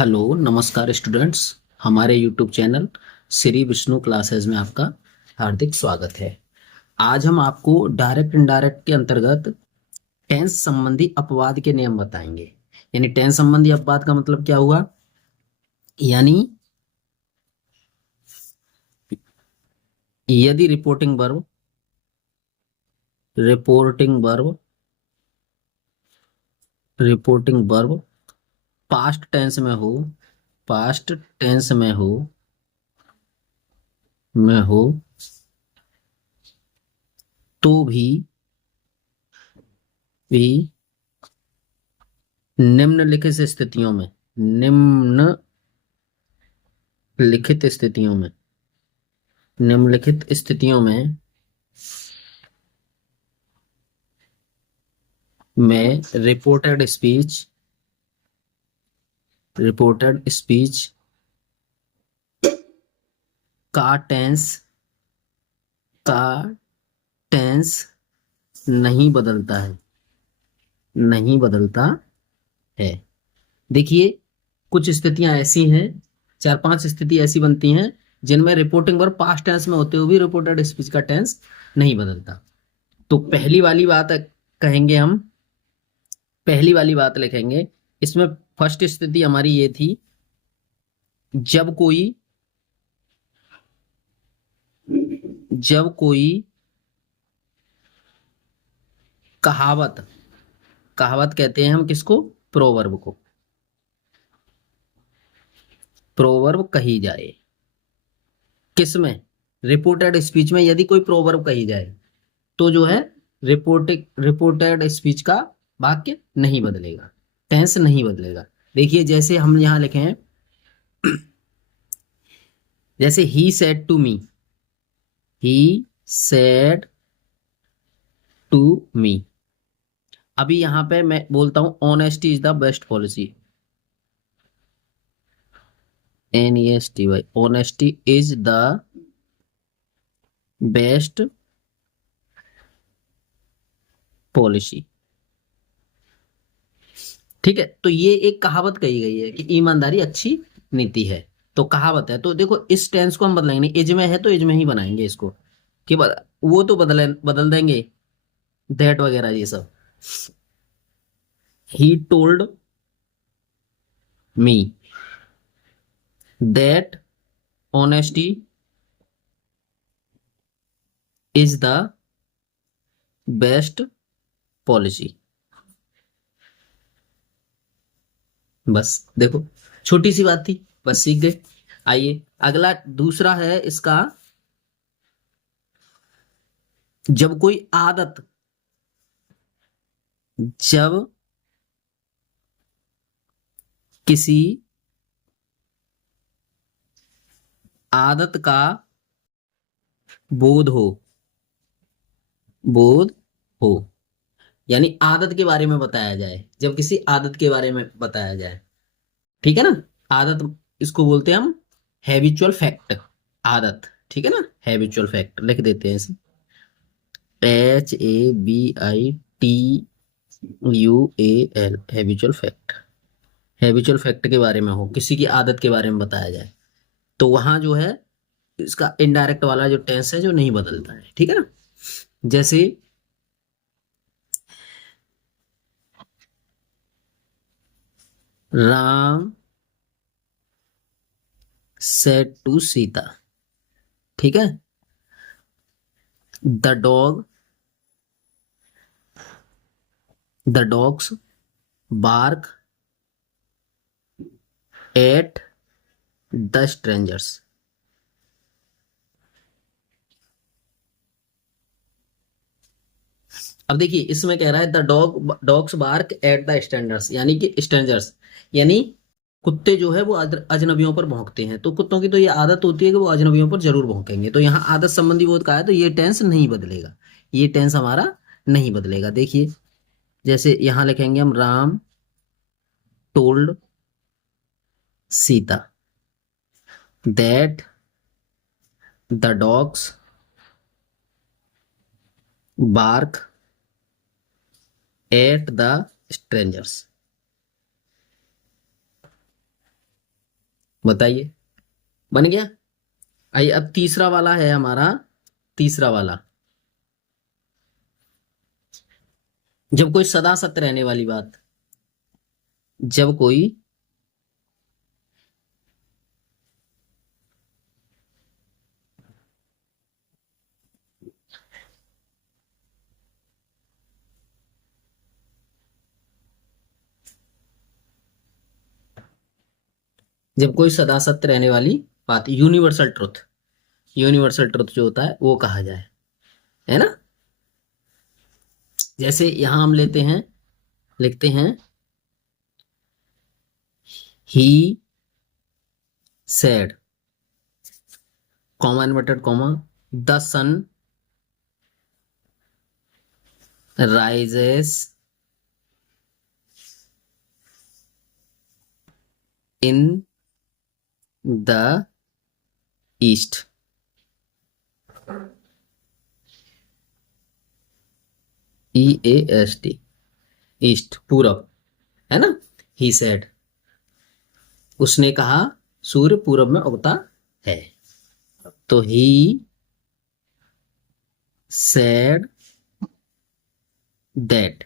Hello नमस्कार students. हमारे YouTube channel Shri Vishnu classes में आपका हार्दिक स्वागत है। आज हम आपको डायरेक्ट इनडायरेक्ट के अंतर्गत टेंस संबंधी अपवाद के नियम बताएंगे। यानी टेंस संबंधी अपवाद का मतलब क्या हुआ? यानी यदि रिपोर्टिंग वर्ब पास्ट टेंस में हो पास्ट टेंस में हो तो भी निम्नलिखित स्थितियों में निम्नलिखित स्थितियों में निम्नलिखित स्थितियों में रिपोर्टेड स्पीच का टेंस का टेंस नहीं बदलता है। देखिए, कुछ स्थितियां ऐसी हैं, चार पांच स्थिति ऐसी बनती हैं जिनमें रिपोर्टिंग वर्ब पास्ट टेंस में होते हुए भी रिपोर्टेड स्पीच का टेंस नहीं बदलता। तो पहली वाली बात लिखेंगे। इसमें फर्स्ट स्थिति हमारी ये थी, जब कोई जब कोई कहावत कहावत कहते हैं हम किसको? प्रोवर्ब को। प्रोवर्ब कही जाए किसमें? रिपोर्टेड स्पीच में। यदि कोई प्रोवर्ब कही जाए तो जो है रिपोर्टेड स्पीच का वाक्य नहीं बदलेगा, टेंस नहीं बदलेगा। देखिए, जैसे हम यहां लिखे हैं, जैसे ही सेड टू मी। अभी यहां पे मैं बोलता हूं honesty is the best policy. NESTY, honesty is the best policy. ठीक है, तो ये एक कहावत कही गई है कि ईमानदारी अच्छी नीति है। तो कहावत है, तो देखो इस टेंस को हम बदलेंगे नहीं। इज में है तो इज में ही बनाएंगे इसको कि वो तो बदल देंगे, दैट वगैरह ये सब। He told me that honesty is the best policy. बस देखो, छोटी सी बात थी, बस सीख गए। आइए अगला दूसरा है इसका, जब कोई आदत जब किसी आदत का बोध हो बोध हो यानी आदत के बारे में बताया जाए, जब किसी आदत के बारे में बताया जाए। ठीक है ना? आदत, इसको बोलते हैं हम हैबिचुअल फैक्ट। आदत, ठीक है ना? हैबिचुअल फैक्ट लिख देते हैं इसे, HABITUAL, habitual fact. Habitual fact के बारे में हो, किसी की आदत के बारे में बताया जाए, तो वहां जो है इसका इनडायरेक्ट वाला जो टेंस है जो नहीं बदलता है। ठीक है ना? जैसे राम सेड टू सीता। ठीक है, the dog the dogs bark at the strangers. अब देखिए, इसमें कह रहा है the dogs bark at the strangers, यानी कि स्ट्रेंजर्स यानी कुत्ते जो है वो अजनबियों पर भौंकते हैं। तो कुत्तों की तो ये आदत होती है कि वो अजनबियों पर जरूर भौंकेंगे। तो यहाँ आदत संबंधी बोध का है, तो ये टेंस नहीं बदलेगा, ये टेंस हमारा नहीं बदलेगा। देखिए, जैसे यहां लिखेंगे हम, Ram told Sita that the dogs bark at the strangers. बताइए, बन गया। आइए अब तीसरा वाला है हमारा, तीसरा वाला, जब कोई सदा सत्य रहने वाली बात, जब कोई जब कोई सदा सत्य रहने वाली बात, यूनिवर्सल ट्रुथ, यूनिवर्सल ट्रुथ जो होता है वो कहा जाए, है ना। जैसे यहां हम लेते हैं, लिखते हैं he said, comma inverted comma, the sun rises in the east, EAST, east, पूरब, है ना। ही सेड, उसने कहा सूर्य पूरब में उगता है। तो ही सेड दैट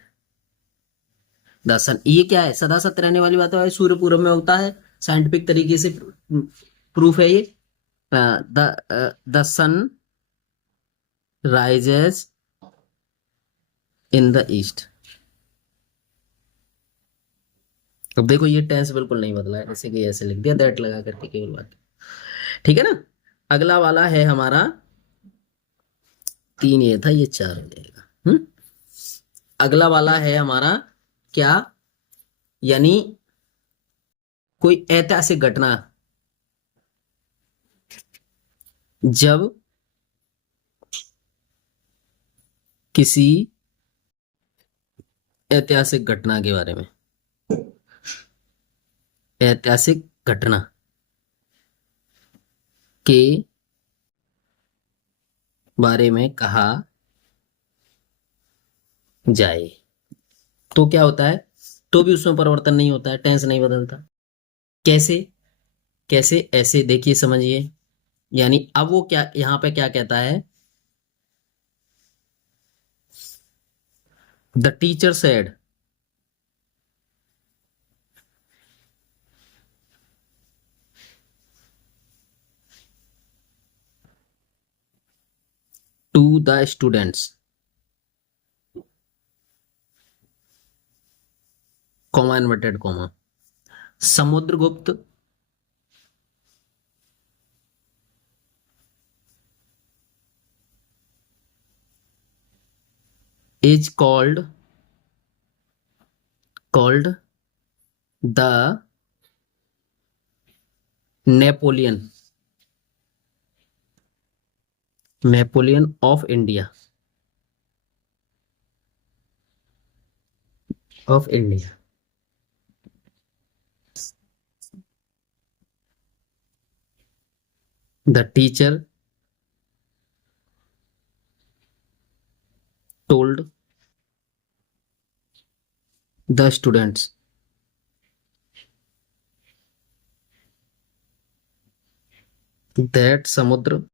द सन, ये क्या है, सदा सत्य रहने वाली बात है, सूर्य पूरब में उगता है, साइंटिफिक तरीके से प्रूफ है ये। The sun rises in the east. अब देखो ये टेंस बिल्कुल नहीं बदला है, जैसे कि ऐसे लिख दिया दैट लगा करके केवल बात, ठीक है ना। अगला वाला है हमारा, तीन ये था, ये चार हो जाएगा। अगला वाला है हमारा क्या, यानी कोई ऐतिहासिक घटना, जब किसी ऐतिहासिक घटना के बारे में, ऐतिहासिक घटना के बारे में कहा जाए, तो क्या होता है, तो भी उसमें परिवर्तन नहीं होता है, टेंस नहीं बदलता। कैसे, कैसे, ऐसे देखिए समझिए, यानी अब वो क्या यहां पे क्या कहता है, the teacher said, to the students, comma inverted comma, Samudragupta is called the Napoleon of India, of India। The teacher told the students that Samudragupta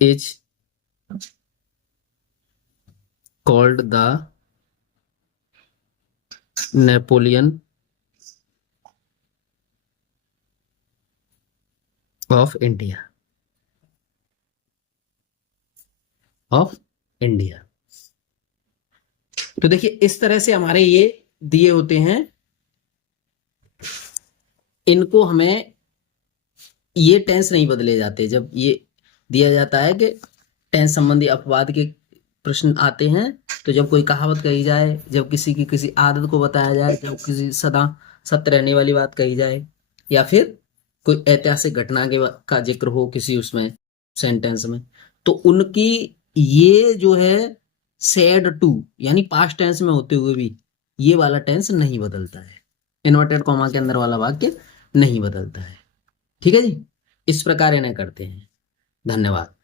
is called the Napoleon of India, of India। तो देखिए इस तरह से हमारे ये दिए होते हैं, इनको हमें ये टेंस नहीं बदले जाते। जब ये दिया जाता है कि टेंस संबंधी अपवाद के प्रश्न आते हैं, तो जब कोई कहावत कही जाए, जब किसी की किसी आदत को बताया जाए, जब किसी सदा सत्य रहने वाली बात कही जाए, या फिर कोई ऐतिहासिक घटना के का जिक्र हो किसी उसमें सेंटेंस में, तो उनकी ये जो है सेड टू, यानी पास्ट टेंस में होते हुए भी ये वाला टेंस नहीं बदलता है, इन्वर्टेड कॉमा के अंदर वाला वाक्य नहीं बदलता है। ठीक है जी, इस प्रकार इन्हें करते हैं। धन्यवाद।